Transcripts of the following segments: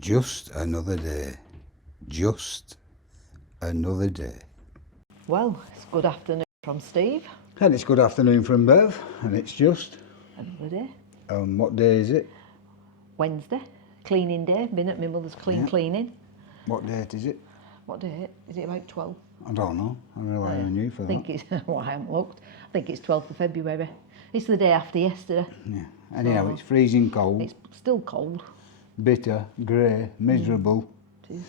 Just another day. Just another day. Well, it's good afternoon from Steve. And it's good afternoon from Bev, and it's just. Another day. What day is it? Wednesday. Cleaning day. Been at my mother's cleaning. What date is it? What day? Is it about 12? I don't know. I'm relying on you for I think that. it's, well, I haven't looked. I think it's 12th of February. It's the day after yesterday. Yeah. Anyhow, So, it's freezing cold, It's still cold. bitter, grey, miserable. It is.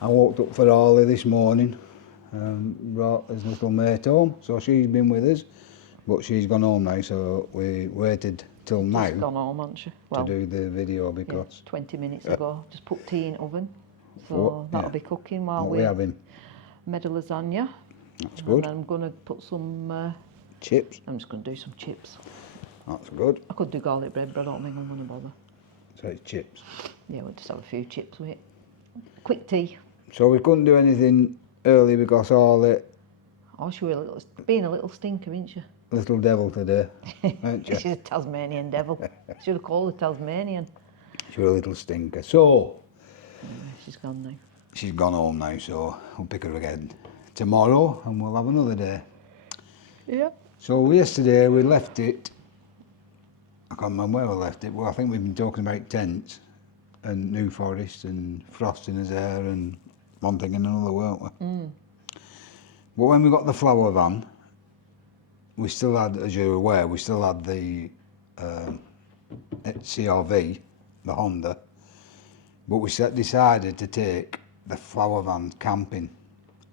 I walked up for Harley this morning, brought his little mate home, so she's been with us, but she's gone home now, so we waited till now Just gone home, hasn't she? to Well, do the video yeah, because 20 minutes ago. Just put tea in oven. So What? that'll Yeah. be cooking while what we we having. made a lasagna. That's And good. then I'm going to put some, Chips. I'm just going to do some chips. That's good. I could do garlic bread, but I don't think I'm going to bother. So it's chips. Yeah, we'll just have a few chips with it. Quick tea. So we couldn't do anything early because Harley, Oh, she was being a little stinker, isn't she? little devil today, aren't you? She's a Tasmanian devil. Should have called her Tasmanian. She's a little stinker. So Anyway, she's gone now. she's gone home now, so we'll pick her again tomorrow and we'll have another day. Yeah. So yesterday we left it, I can't remember where we left it, well I think we've been talking about tents and New Forest and frost in his hair and one thing and another, weren't we? But when we got the flower van, we still had, as you're aware, we still had the CRV, the Honda, but we decided to take the flower van camping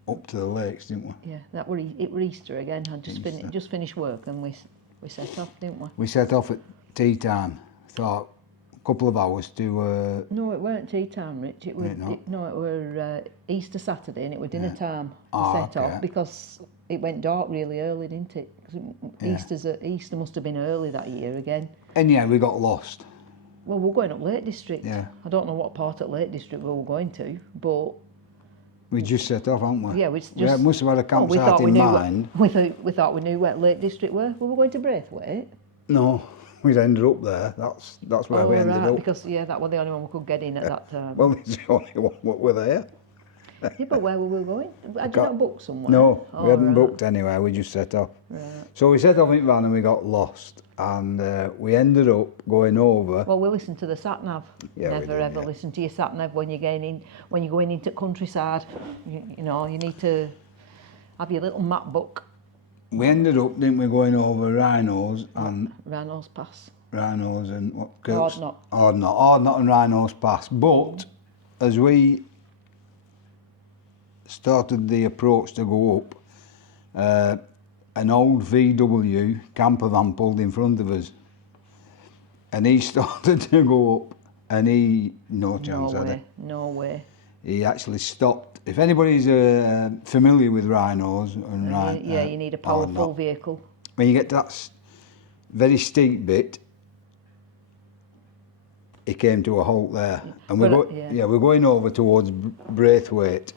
up to the lakes, didn't we? Yeah, that were it were Easter again. I just finished work and we set off, didn't we? We set off at tea time, thought a couple of hours to, No, it weren't tea time, Rich. It was It not? it were Easter Saturday and it were dinner time. Ah, Set okay. off because it went dark really early, didn't it? 'Cause Yeah. Easter must have been early that year again. and yeah, we got lost. Well, we're going up Lake District. Yeah. I don't know what part of Lake District we were going to, but We just set off, haven't we? yeah, we just must have had a oh, campsite in mind. we thought we knew where Lake District were. We were going to Braithwaite. No, we'd ended up there. That's where we ended up. Because that was the only one we could get in at that time. Well, it's the only one that were there. Yeah, but where were we going? Had you can't- not booked somewhere? No, Oh, we hadn't right. booked anywhere. We just set off. Right. So we set off in van and we got lost, and we ended up going over. Well, we listened to the sat nav. Yeah, we Never did, ever yeah. listen to your sat nav when you're going into countryside. You know, you need to have your little map book. We ended up, didn't we, going over rhinos and Rhinos Pass. what? Ardnot. Ardnot and Rhinos Pass. But as we started the approach to go up, an old VW camper van pulled in front of us, and he started to go up, and no chance had it. No way. He actually stopped. If anybody's familiar with rhinos and You need a powerful vehicle. when you get to that very steep bit, he came to a halt there, and we're going over towards Braithwaite.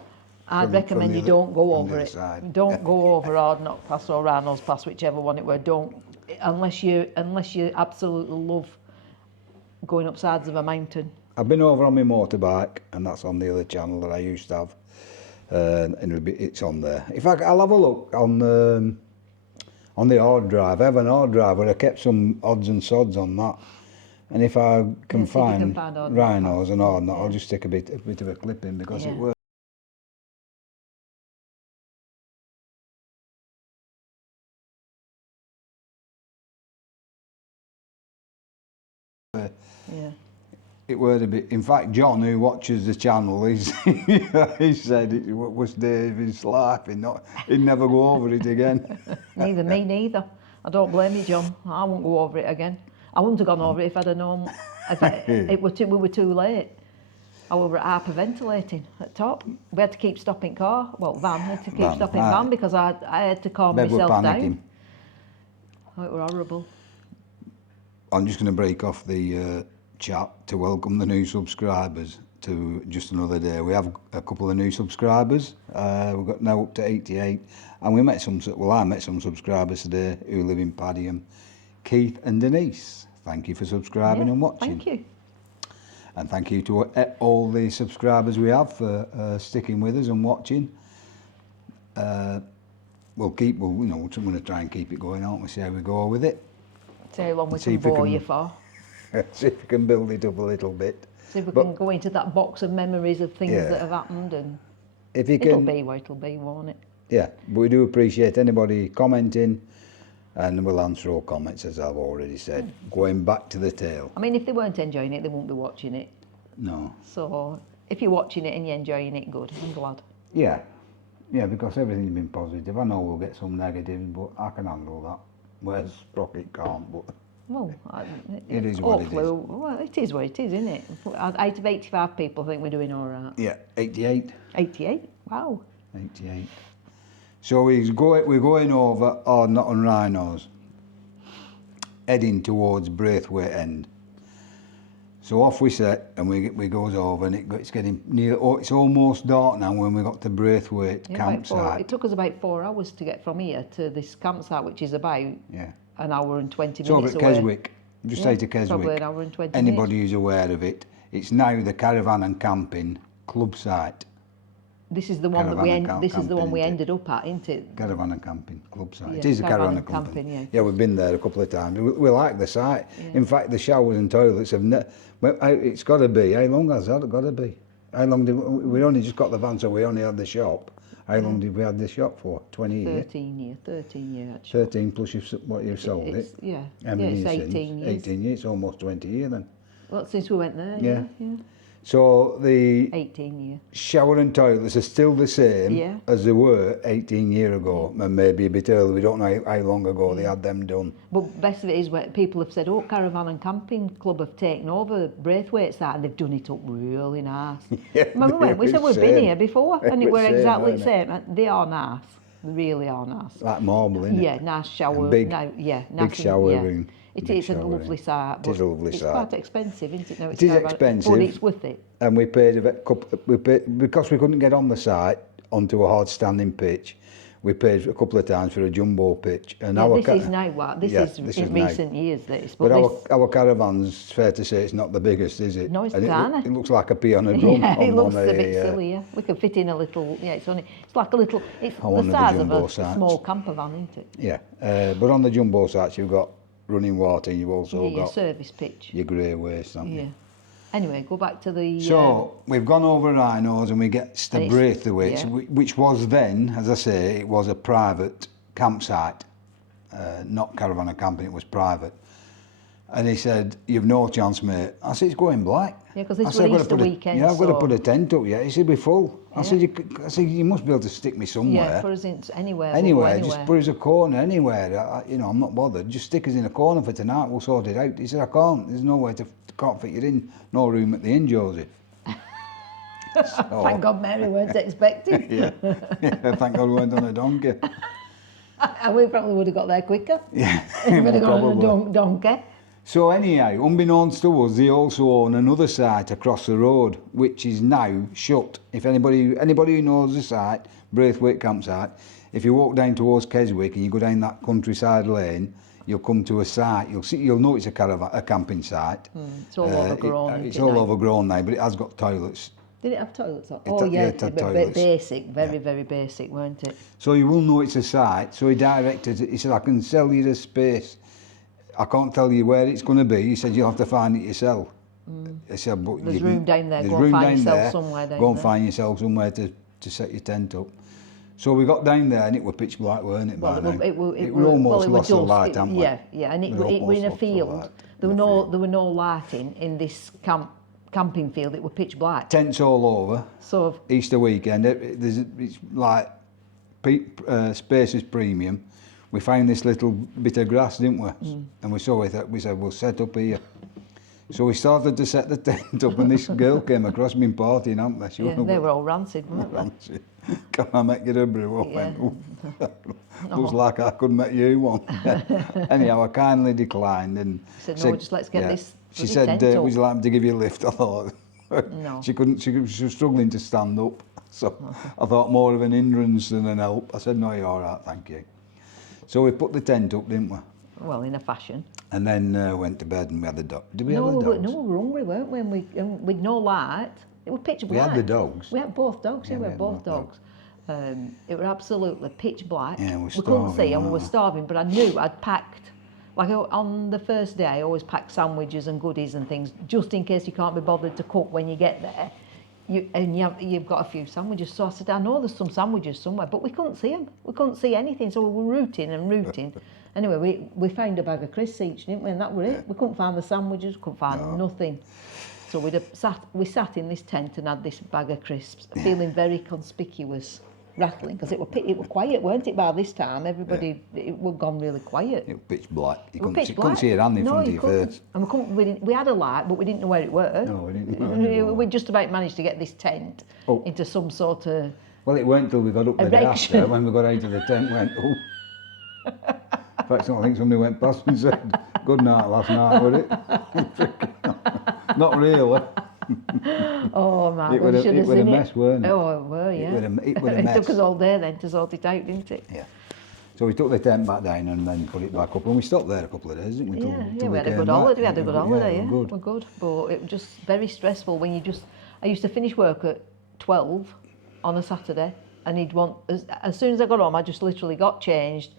I'd recommend you don't go over it. Side. Don't go over Ardnot Pass or Rhinos Pass, whichever one it were. Don't, unless you absolutely love going up sides of a mountain. I've been over on my motorbike, and that's on the other channel that I used to have, and it's on there. In fact, I'll have a look on the hard drive. I have an hard drive where I kept some odds and sods on that, and if I can find rhinos and Ardnot, I'll just stick a bit of a clip in because it works. Yeah. It were a bit. In fact, John, who watches the channel, he said it was day of his life. He'd never go over it again. Neither me, neither. I don't blame you, John. I won't go over it again. I wouldn't have gone over it if I'd have known. We were too late. I were hyperventilating at top. We had to keep stopping car. Well, van. We had to keep stopping van because I had to calm Bev were myself panicking. down. Oh, it were horrible. I'm just going to break off the chat to welcome the new subscribers to Just Another Day. We have a couple of new subscribers. We've got now up to 88, and I met some subscribers today who live in Padiham, Keith and Denise. Thank you for subscribing and watching. Thank you. And thank you to all the subscribers we have for sticking with us and watching. We're going to try and keep it going, aren't we? See how we go with it. See how long we See can if we bore can- you for. See if we can build it up a little bit. See if we But- can go into that box of memories of things Yeah. that have happened, and If you it'll can, be what it'll be, won't it? yeah. But we do appreciate anybody commenting, and we'll answer all comments as I've already said. Going back to the tale. I mean, if they weren't enjoying it, they won't be watching it. No. So if you're watching it and you're enjoying it, good. I'm glad. Yeah. Yeah, because everything's been positive. I know we'll get some negatives, but I can handle that. Whereas Sprocket can't, but Well, It is what it hopefully, is. well, it is what it is, isn't it? Out of 85 people, I think we're doing all right. yeah, 88. 88? Wow. 88. So we're going over, or not on rhinos, heading towards Braithwaite End. So off we set, and we goes over, and it's getting near. Oh, it's almost dark now when we got to Braithwaite Yeah, it campsite. took us about 4 hours to get from here to this campsite, which is about Yeah, an hour and 20 it's over minutes at away. Keswick. Just say to Probably Keswick. an hour and 20 Anybody minutes. who's aware of it, it's now the Caravan and Camping club site. This is the one that Caravan and this is the one we camping, ended up at, isn't it? Caravan and Camping club site. Yeah, It is a Caravan Caravan and and Camping. Camping, yeah. Yeah, we've been there a couple of times. We like the site. Yeah. In fact, the showers and toilets have. Well, it's got to be. How long has that got to be? How long did we only just got the van, so we only had the shop. How long did we have the shop for? 20 years. 13 year actually. 13 plus what you've sold it. Yeah, How yeah, many it's years 18 since? years. 18 years. It's almost 20 years then. Well, since we went there, Yeah. yeah. So the 18 year. shower and toilets are still the same Yeah. as they were 18 years ago, and maybe a bit earlier. We don't know how long ago they had them done. But best of it is where people have said, oh, Caravan and Camping Club have taken over Braithwaite site and they've done it up really nice. Yeah, Remember when we they said were we've been same. here before and They it were were same, exactly the weren't same. And they are nice. They really are nice. Like marble, innit? Yeah, nice shower. And big- no, yeah, big nice shower and, yeah. room, It big is a shower lovely room. site. It is but a lovely it's site. quite expensive, isn't it? No, It is Caravan, expensive. but it's worth it. And we paid because we couldn't get on the site onto a hard standing pitch. We paid a couple of times for a jumbo pitch, and Yeah, this is now what? This yeah, is this in is now. recent years, this. But this, our caravan's, it's fair to say, it's not the biggest, is it? No, it's And tiny. it looks like a pea on a drum. yeah, it on looks one a of bit the, silly, yeah. We could fit in a little, yeah, it's like a little, it's On one the of the size of jumbo a sites. small camper van, isn't it? Yeah, but on the jumbo sites you've got running water, you've also Yeah, your got service pitch. your grey waste, haven't you? Yeah. Anyway, go back to the... So we've gone over rhinos and we get to And it's- Braithwaite, yeah. which was then, as I say, it was a private campsite, not caravan and camping, it was private. And he said, "You've no chance, mate." I said, "It's going black." Yeah, 'cause this I said, was "I've gotta Easter put a- weekend, Yeah, I've got to so- put a tent up. Yeah, he said, "We're full." I Yeah. said, "You must be able to stick me somewhere." Yeah, put us in anywhere. we'll go Anywhere, just put us a corner anywhere. I'm not bothered. Just stick us in a corner for tonight. We'll sort it out. He said, "I can't. There's no way can't fit you in. No room at the inn, Joseph." So, Thank God Mary weren't expecting. yeah. Yeah, thank God we went on a donkey. And we probably would have got there quicker. Yeah, We would have gone on a probably. donkey. So anyhow, unbeknownst to us, they also own another site across the road, which is now shut. If anybody who knows the site, Braithwaite campsite, if you walk down towards Keswick and you go down that countryside lane, you'll come to a site. You'll know it's a camping site. It's all overgrown. isn't It's it, all now? overgrown now, but it has got toilets. Did it have toilets? It had- yeah, it had toilets. Basic, very basic, weren't it? So you will know it's a site. So he directed it. He said, "I can sell you the space. I can't tell you where it's going to be." He said, "You'll have to find it yourself." He said, "But There's you can- room down there. there's Go and room find down yourself there. somewhere down Go and there. find yourself somewhere to set your tent up." So we got down there and it were pitch black, weren't it? Well, by now? it were almost lost the dusk. light, hadn't we? Yeah, and it We were in almost a lost the field. light There in were a no field. there were no lighting in this camping field. It were pitch black. Tents all over. So Easter weekend, it's like Spaces Premium. We found this little bit of grass, didn't we? And we saw it. We said, "We'll set up here." So we started to set the tent up, and this girl came across, been partying, hadn't they? She yeah, went, they were all rancid, weren't they? Fancy. Can I make you a brew? I Yeah. went, "Oof." Looks like I could make you one. Anyhow, I kindly declined and Said, "No, just let's get this She bloody said, tent up." "Would you like me to give you a lift?" I thought. No. She couldn't. She was struggling to stand up, so I thought more of an hindrance than an help. I said, "No, you're all right, thank you." So we put the tent up, didn't we? well, in a fashion. And then went to bed and we had the dog. Did we No, have the dogs? we were hungry, weren't we? And we'd no light. It was pitch black. We had the dogs. We had both dogs, Yeah, we had both dogs. It was absolutely pitch black. Yeah, we couldn't see and we were starving, but I knew I'd packed, like on the first day, I always pack sandwiches and goodies and things, just in case you can't be bothered to cook when you get there. You've got a few sandwiches. So I said, I know there's some sandwiches somewhere, but we couldn't see them. We couldn't see anything, so we were rooting and rooting. Anyway, we found a bag of crisps each, didn't we? And that was it. We couldn't find the sandwiches, couldn't find nothing. So we sat in this tent and had this bag of crisps, feeling very conspicuous, rattling, because it was quiet, weren't it, by this time? Everybody, it was gone really quiet. It was pitch black. You couldn't see it on in front of your face. And we had a light, but we didn't know where it were. No, we didn't know where it were. We just about managed to get this tent into some sort of... Well, it weren't until we got up the day after, when we got out of the tent, went, oh. In fact, I think somebody went past and said, good night last night, was it? Not really. Oh man, it was a mess, weren't it? Oh, it were, yeah. It was a mess. It took us all day then to sort it out, didn't it? Yeah. So we took the tent back down and then put it back up, and we stopped there a couple of days, didn't we? Yeah, we had a good holiday. We had a good holiday. Yeah, good. We're good, but it was just very stressful when I used to finish work at 12 on a Saturday, and he'd want as soon as I got home, I just literally got changed,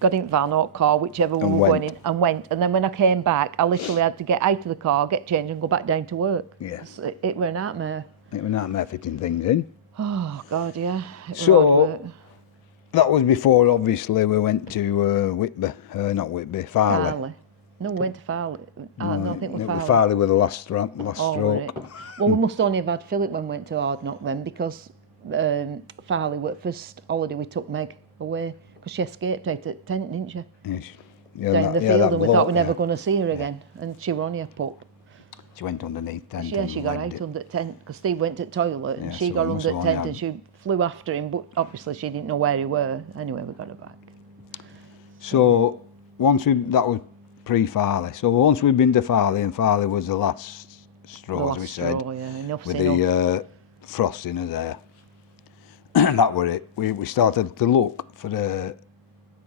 got in van or car, whichever we were going in, and went. And then when I came back, I literally had to get out of the car, get changed, and go back down to work. Yes. It were a nightmare. It was a nightmare fitting things in. Oh God, yeah. So that was before, obviously, we went to Whitby, not Whitby, Farley. No, we went to Farley. No, I think we're Farley. Farley with the last stroke. Right. Well, we must only have had Philip when we went to Ardknock then, because Farley was the first holiday we took Meg away, because she escaped out at tent, didn't she? Yes. Down the field, and we thought we were never going to see her again. And she was only a pup. She went underneath tent. Yeah, she got out under tent, because Steve went to the toilet, and she got under tent, and she flew after him, but obviously she didn't know where he were. Anyway, we got her back. So that was pre-Farley. So once we'd been to Farley, and Farley was the last straw, as we said, with the frost in us there. And that were it. We started to look for the...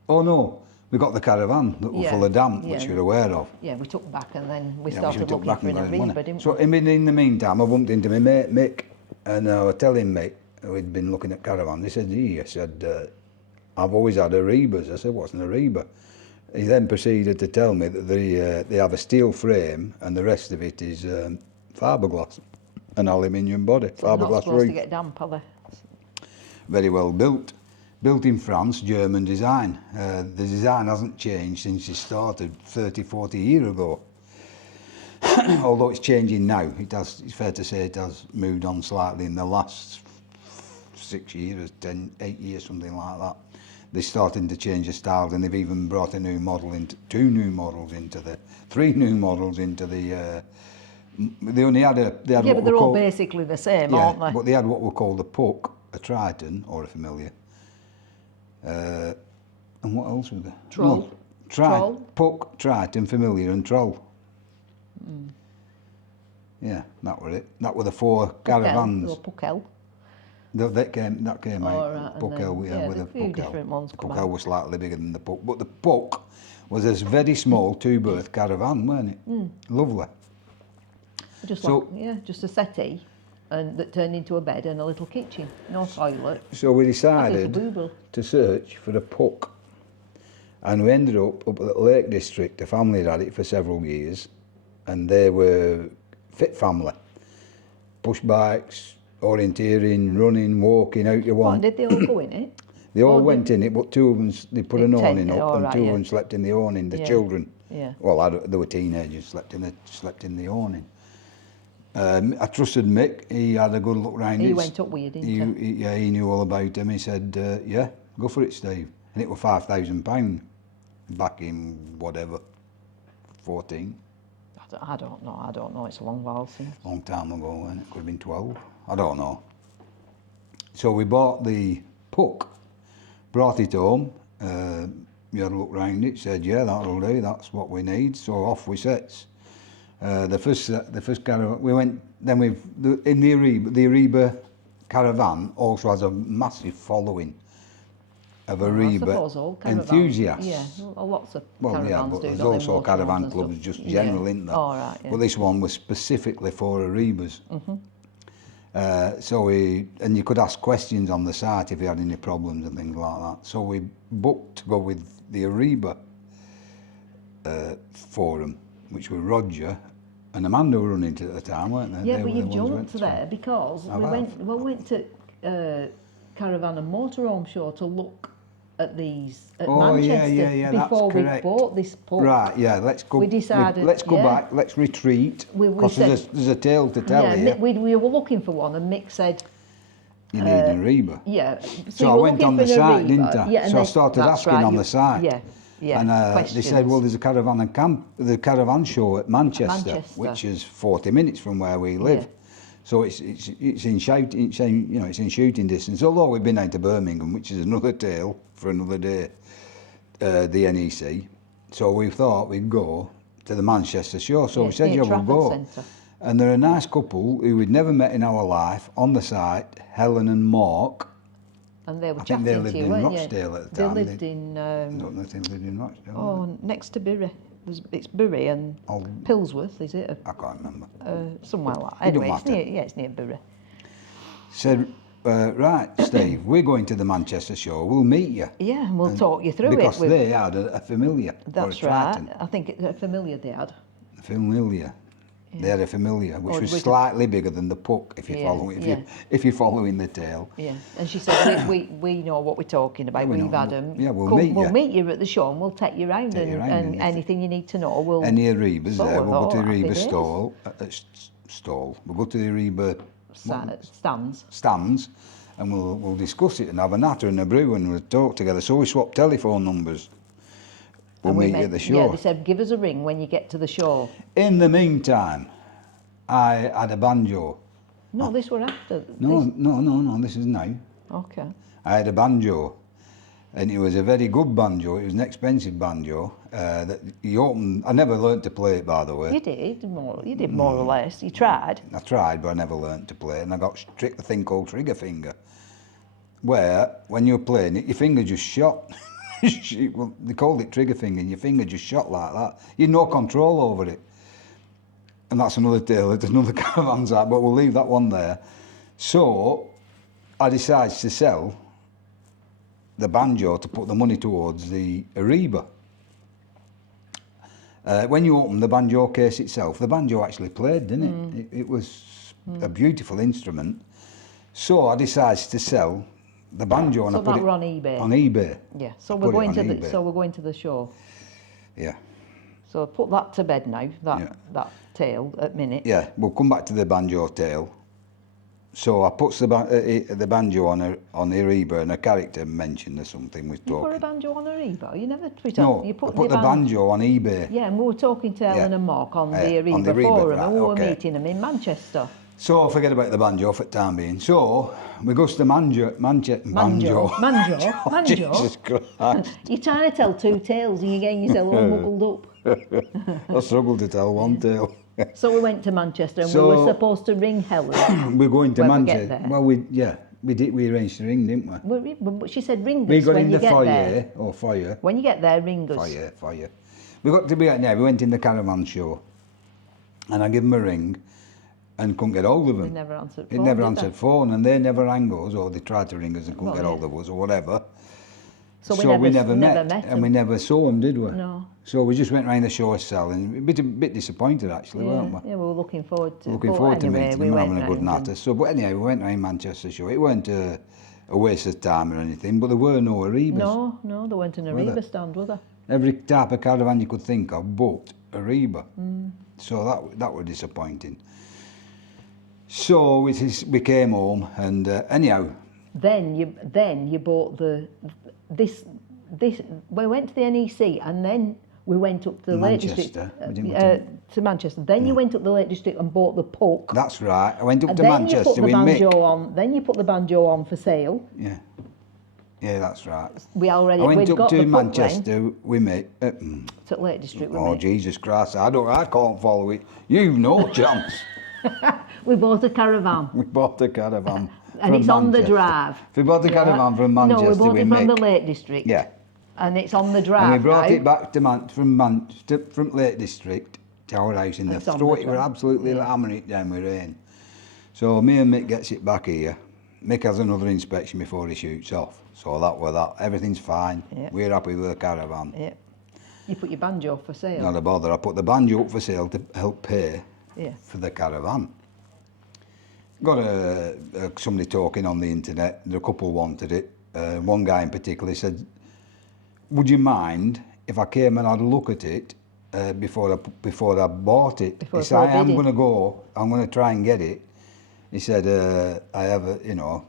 Oh no, we got the caravan that was full of damp, which you're aware of. Yeah, we took back, and then we started looking for an Aviva, didn't we? So in the meantime, I bumped into my mate Mick, and I was telling Mick, who'd been looking at caravan. He said, I said, I've always had Arebas. I said, what's an Areba? He then proceeded to tell me that they have a steel frame, and the rest of it is fiberglass, an aluminium body, fiberglass roof. Not supposed to get damp, are they? Very well built. Built in France, German design. The design hasn't changed since it started 30, 40 years ago. Although it's changing now. It's fair to say it has moved on slightly in the last 6 years, 8 years, something like that. They're starting to change the styles, and they've even brought three new models into the, they only had but they're all basically the same, aren't they? But they had what we call the puck, a Triton, or a Familiar. And what else was there? Troll. Troll. Puck, Triton, Familiar, and Troll. Yeah, that were it. That were the 4 caravans. Or Puckel. That came out. Right, Puckel, with a few different ones. Puckel was slightly bigger than the Puck, but the Puck was a very small 2-berth caravan, weren't it? Lovely. Just a settee, and that turned into a bed and a little kitchen, no toilet. So we decided to search for a Puck, and we ended up at the Lake District. The family had it for several years, and they were fit family. Push bikes, orienteering, running, walking, out you want. Did they all go in it? They all went in it, but 2 of them, they put an awning up, and 2 of them slept in the awning, the children. Yeah. Well, they were teenagers, slept in the awning. I trusted Mick. He had a good look round it. He went up with you, didn't he? Yeah, he knew all about him. He said, yeah, go for it, Steve. And it was £5,000 back in whatever, 14. I don't know. It's a long while since. Long time ago, and it could have been 12. I don't know. So we bought the Puck, brought it home. We had a look round it. Said, yeah, that'll do. That's what we need. So off we sets. The first caravan we went. Then in the Areba caravan also has a massive following. of Well, I Ariba suppose all caravans. enthusiasts. Yeah, lots of Well, caravans yeah, but do. there's don't they, also motorhomes caravan and clubs stuff. just general, Yeah. isn't there? All right, yeah. But this one was specifically for Aribas. And you could ask questions on the site if you had any problems and things like that. So we booked to go with the Ariba forum, which were Roger and Amanda were running it at the time, weren't they? Yeah, They but were the you've ones who jumped went there because I we have. went to Caravan and Motorhome Show to look at these at Oh, yeah, Manchester yeah, that's before we correct. bought this puck. Right, yeah, let's go. We decided, let's go yeah. back, let's retreat. We Because said- there's a tale to tell Yeah, here. we were looking for one, and Mick said, You need an Ariba. yeah. So you I were went looking on for the an site, Ariba. didn't I? Yeah, and So I they- started that's asking right, on you- the site. Yeah, yeah. And they questions. said, well, there's a caravan and the caravan show at Manchester, Manchester. which is 40 minutes from where we live. Yeah. So it's in shouting, it's in shooting distance. Although we've been out to Birmingham, which is another tale for another day, the NEC. So we thought we'd go to the Manchester show. So Yeah, we it's said, near yeah, we'll Trafford go. Centre. And they're a nice couple who we'd never met in our life on the site, Helen and Mark. And they were I chatting think they lived to you, in weren't Rochdale you? at the time. They lived in, I don't know if they lived in Rochdale. oh, next to Bury. It's Bury and Oh. Pillsworth, is it? I can't remember. Somewhere like that. It don't Anyway, it's matter. near, it's near Bury. Said, right, Steve, we're going to the Manchester show. We'll meet you. Yeah, and we'll talk you through Because it. they had a familiar. That's or a Triton. right. I think it's a familiar they had. A familiar. They had a familiar, which Or was was it- slightly bigger than the puck, if you Yeah, follow, yeah. if you're following the tale. Yeah, and she said, we know what we're talking about. we We've know. had them. Yeah, we'll meet We'll you. meet you at the show and we'll take you round Take you round and and anything you need to know. We'll Any Arebas So there, I we'll go to thought, the happy Areba days. stall. We'll go to the Areba stands. stands and we'll discuss it and have a natter and a brew and we'll talk together. So we swapped telephone numbers. We'll And we meet you met- at the show. Yeah, they said, give us a ring when you get to the show. In the meantime, I had a banjo. No, this were after. No, This. no, this is now. Okay. I had a banjo, and it was a very good banjo. It was an expensive banjo. That you opened. I never learnt to play it, by the way. You did more or less. You tried. I tried, but I never learnt to play it, and I got a thing called trigger finger, where when you're playing it, your finger just shot. Well, they called it trigger finger, and your finger just shot like that. You had no control over it. And that's another tale, there's another caravan site, but we'll leave that one there. So I decided to sell the banjo to put the money towards the Ariba. When you open the banjo case itself, the banjo actually played, didn't it? It was a beautiful instrument. So I decided to sell the banjo and So I put that it were on eBay. on eBay. Yeah. So I we're put it going on to the eBay. so we're going to the show. Yeah. So put that to bed now. Yeah. That tale at minute. Yeah, we'll come back to the banjo tale. So I put the banjo on the Ariba and a character mentioned or something was You put a talking. banjo on a Ariba? You never tweet No, You I put put the banjo on eBay. Yeah, and we were talking to Ellen Yeah. and Mark on the On Ariba the Ariba, forum, right, and we were okay. meeting them in Manchester. So forget about the banjo for the time being. So we goes to banjo. Manjo. Jesus Christ. You're trying to tell two tales and you're getting yourself all muddled up. I struggled to tell one tale. So we went to Manchester and So- we were supposed to ring Helen. We're going to When we get Manchester. there. Well, we did. We arranged to ring, didn't we? But she said ring We us got when in you the get foyer there. or foyer. When you get there, ring us. Foyer. We got to be out there. We went in the caravan show, and I gave them a ring, and couldn't get hold of They them. never answered It phone, never did answered they? phone, and they never rang us, or they tried to ring us and couldn't Well, get hold yeah. of us, or whatever. So we never met met, and them. we never saw them, did we? No. So we just went round the show selling. A bit disappointed actually, weren't we? Yeah, we were looking forward to. Looking but forward to anyway, meeting we them and went having a good round and- natter. So, but anyway, we went round Manchester show. It weren't a waste of time or anything, but there were no Arebas. No, there weren't an Were there? Ariba stand, were there? Every type of caravan you could think of booked a Reba. So that was disappointing. So we came home and anyhow, Then you bought this. We went to the NEC and then we went up to the Lake District Manchester. We didn't go to Manchester. Then you went up the Lake District and bought the puck. that's right. I went up And to then Manchester you put the with banjo Mick. on. Then you put the banjo on for sale. Yeah, that's right. We already I went we'd up got to the puck Manchester with Mick. then to Lake District with Oh me. Jesus Christ! I can't follow it. You've no chance. We bought a caravan. We bought a caravan. And it's on the drive. We bought the caravan from Manchester. No, we bought it from Mick. the Lake District. Yeah. And it's on the drive. And we brought now. it back to from Lake District to our house in the It's on throat. the It were drive. absolutely hammering it down with rain. So me and Mick gets it back here. Mick has another inspection before he shoots off. So that were that. Everything's fine. Yeah. We're happy with the caravan. Yeah. You put your banjo for sale. Not a bother. I put the banjo up for sale to help pay Yeah. for the caravan. Got somebody talking on the internet. The couple wanted it. One guy in particular said, "Would you mind if I came and had a look at it before I bought it?" Before He said, "I am bidding. going to go. I'm going to try and get it." He said, "I have a, you know,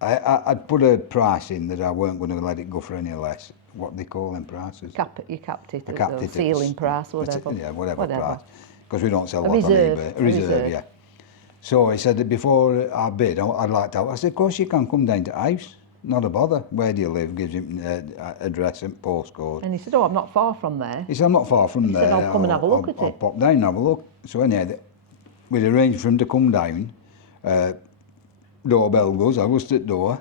I'd put a price in that I weren't going to let it go for any less. What they call them prices? You capped it I at capped the it at ceiling price, whatever. Yeah, whatever price. Because we don't sell A lot on reserve, eBay. a reserve. Yeah. So he said that before I bid, I'd like to. I said, "Of course you can come down to the house. Not a bother. Where do you live?" Gives him address and postcode. And he said, "Oh, I'm not far from there." He said, "I'm not far from He there. said, "I'll come and have a look at I'll it." pop down and have a look." So anyhow, we'd arranged for him to come down. Doorbell goes. I was at the door.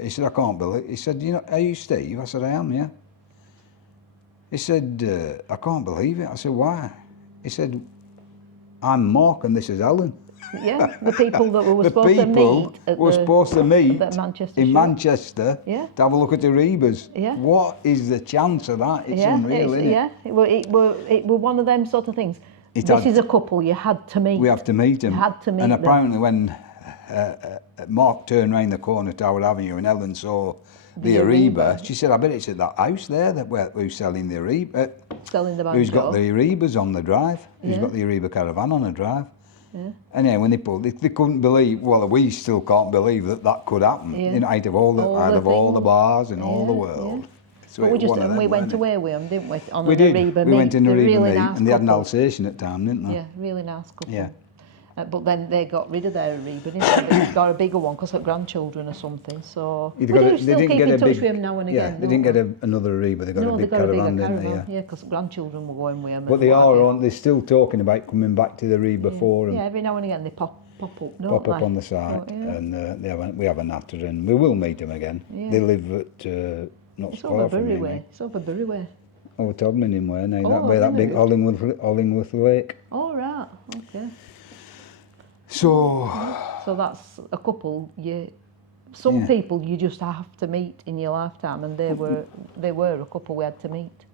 He said, "I can't believe it." He said, "You know, are you Steve?" I said, "I am, yeah." He said, "I can't believe it." I said, "Why?" He said, "I'm Mark and this is Ellen." Yeah, the people that we were The supposed to people meet at were supposed to meet at Manchester in show. Manchester Yeah. to have a look at the Rebas. Yeah. What is the chance of that? It's Yeah, unreal, isn't it? yeah. It were one of them sort of things. It This had- is a couple you had to meet. We have to meet him. You had to meet And them. apparently when Mark turned round the corner to Tower Avenue and Ellen saw the Ariba, she said, "I bet it's at that house there who's selling the Ariba. Selling the banjo. Who's got the Aribas on the drive? Who's Yeah. got the Ariba caravan on the drive?" Yeah. Anyway, when they pulled, they couldn't believe. Well, we still can't believe that could happen. Yeah. You know, out of all the things. bars in all the Yeah, world. So But it we was just one of them, we went weren't it? away with them, didn't we? On We an did. Ariba We went in They're Ariba really meet, nice and they had an couple. Alsatian at the time, didn't they? Yeah, really nice couple. Yeah. But then they got rid of their Ariba, didn't they? They got a bigger one because of grandchildren or something. So we do still keep in touch with them now and Yeah, again. they didn't get another Ariba. They got no, a they big got a caravan, bigger didn't they? caravan. Yeah. Yeah, because grandchildren were going with them. But they are on. They're still talking about coming back to the Ariba for them. Yeah, every now and again they pop up, don't Pop up they? on the site, Oh, yeah. and we have a natter, and we will meet them again. Yeah. They live at not It's so over far from Bury here. Way. It's over Bury Way. Over Todmorden way now. Oh, That way, that isn't big it? Hollingworth Lake. Oh, right. Okay. So So that's a couple some Yeah. people you just have to meet in your lifetime, and they were a couple we had to meet.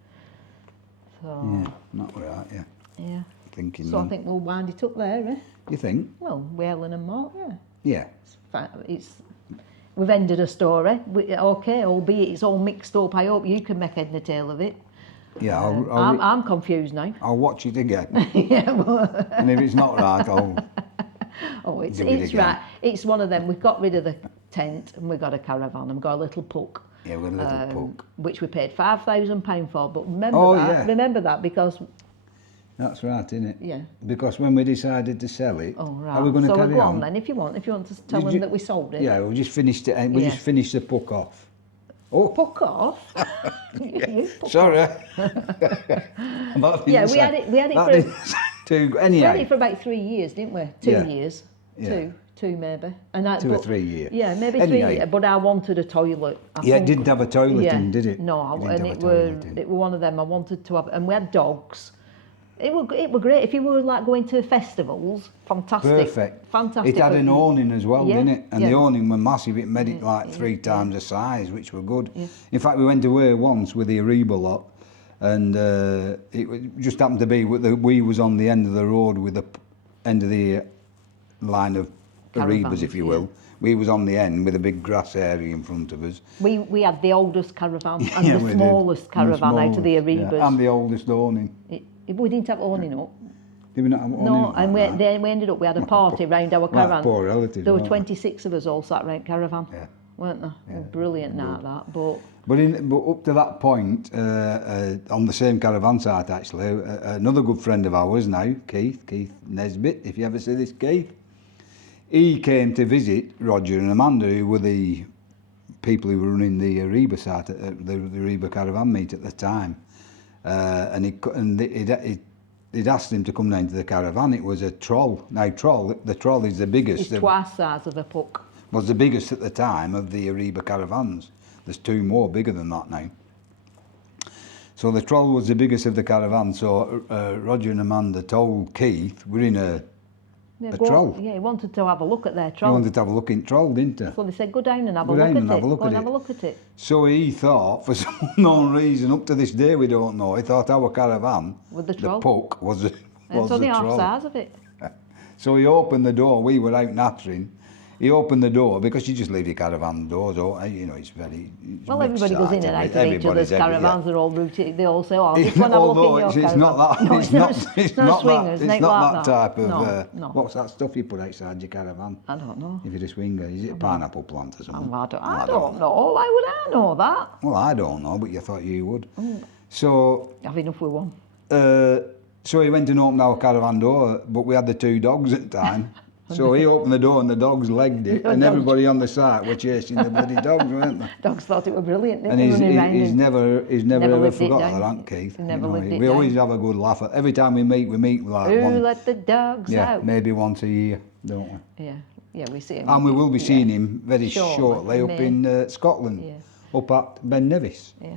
So yeah, not right. Yeah, yeah. thinking. So I think we'll wind it up there, eh? You think? Well, with Ellen and Mark, yeah. Yeah. We've ended a story. Okay, albeit it's all mixed up. I hope you can make head and tail of it. Yeah. I'm confused now. I'll watch it again, Yeah, well, and if it's not right, I'll. oh, it's Do it again. right. It's one of them. We've got rid of the tent and we've got a caravan and we've got a little puck. Yeah, with a little puck. Which we paid £5,000 for. But remember Oh, that. yeah. Remember that because That's right, isn't it? yeah. Because when we decided to sell it, Oh right. are we going to so carry go on? on then if you want to tell Did them you- that we sold it. Yeah, we just finished it. We Yeah. just finished the puck off. Oh, Puck off. You puck sorry. Yeah, we had it for. We Anyhow, had it for about 3 years, didn't we? 2 Yeah. years. Yeah. Two maybe. And 2 or 3 years. Yeah, maybe Anyhow. 3 years. But I wanted a toilet. Yeah, it didn't have a toilet yeah. in, did it? No, It didn't and have a it were toilet in. it were one of them I wanted to have, and we had dogs. It were great if you were like going to festivals. Fantastic. Perfect. Fantastic. It had but an awning as well, Yeah, didn't it? And yeah. the awning were massive. It made it like 3 times the size, which were good. Yeah. In fact, we went away once with the Ariba lot, and just happened to be we was on the end of the road with the end of the line of Aribas, if you Caravans, will. We was on the end with a big grass area in front of us. We had the oldest caravan and Yeah, the we did. smallest And caravan out of the smallest, yeah. Aribas. And the oldest awning. We didn't have awning up. Did we not have awning? No, up and like that? then we ended up, we had a party round our caravan. poor relatives, There were weren't they? 26 of us all sat round caravan, Yeah. weren't there? Brilliant night that, but But up to that point, on the same caravan site actually, another good friend of ours now, Keith Nesbitt, if you ever see this, Keith, he came to visit Roger and Amanda, who were the people who were running the Ariba site, the Ariba caravan meet at the time, and he'd asked him to come down to the caravan. It was a troll. Now the troll is the biggest. it's twice the size of a puck. was the biggest at the time of the Ariba caravans. There's 2 more bigger than that now. So the Troll was the biggest of the caravans. So Roger and Amanda told Keith, we're in a Troll. Yeah, he wanted to have a look at their He Troll. wanted to have a look in Troll, didn't he? So they said, go down and have a Go look down at and it. have a look Go at and have it. a look at it. So he thought, for some unknown reason, up to this day we don't know, he thought our caravan, With the Troll. puck, was the It's only half Troll. size of it. So he opened the door, we were out nattering. He opened the door, because you just leave your caravan door, don't you? You know, it's very... Well, everybody goes in and out of each other's caravans. They're all routine. They all say, oh, just want to have a look Although in your it's caravan. not that, No, it's not swingers, it's ain't not like that type of... No. What's that stuff you put outside your caravan? I don't know. If you're a swinger, is it a pineapple plant or something? I don't know. Why would I know that? Well, I don't know, but you thought you would. So... Have enough with one. So he went and opened our caravan door, but we had the 2 dogs at the time. So he opened the door and the dogs legged it, and everybody on the site were chasing the bloody dogs, weren't they? Dogs thought it was brilliant. And he's never ever lived it forgot down. that, hasn't Keith? He's never lived it we down. always have a good laugh. Every time we meet like Who one, let the dogs out? maybe once a year, don't we? Yeah, we see him. And we will be seeing him very shortly up May. in Scotland, up at Ben Nevis. Yeah.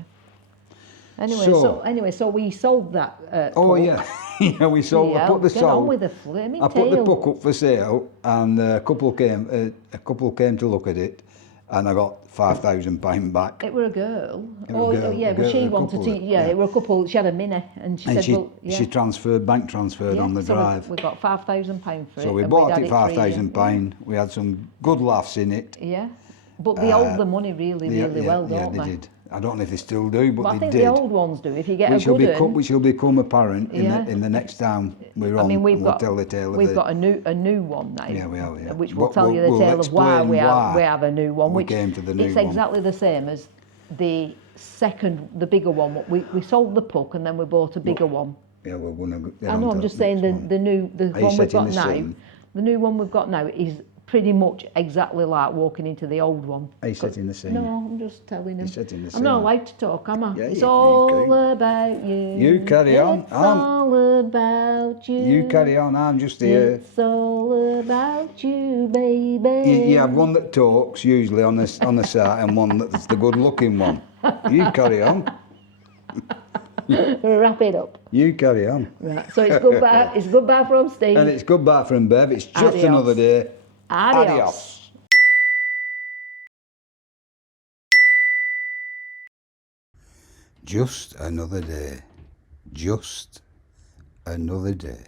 Anyway, so we sold that. Oh puck. yeah, yeah. We sold. I put the Get on sold. with the flaming I put the tail. puck up for sale, and a couple came to look at it, and I got £5,000 back. It were a girl. It were a girl, yeah, a but girl, she a wanted couple, to. Yeah, it were a couple. She had a mini, and she And said, she well, yeah. she bank transferred on the so drive. We got £5,000 for it. So we and bought we'd it had 3 years. £5,000. We had some good laughs in it. Yeah, but they hold the money really well, don't they they? did. I don't know if they still do, but Well, I they think did. the old ones do. If you get which a good one. which will become apparent Yeah. in the next time we're on. I mean, we'll tell the tale of we've the, got a new one now. Yeah, we have, yeah. Which will But tell you the we'll tale of why explain we why have a new one. we Which came to the new it's one. exactly the same as the bigger one. We sold the puck and then we bought a bigger one. Yeah, we're going to get I know. on I'm to just that saying next the one. one we've got setting the now. scene? The new one we've got now is pretty much exactly like walking into the old one. Are you setting the scene? No, I'm just telling him. You're setting the I'm not scene. allowed to talk, am I? Yeah, It's you all can. about you. You carry on. It's all about you. You carry on. I'm just here. It's all about you, baby. You have one that talks usually on the site, and one that's the good-looking one. You carry on. Wrap it up. You carry on. Right. So it's goodbye. It's goodbye from Steve. And it's goodbye from Bev. It's just Adios. another day. Adios. Just another day. Just another day.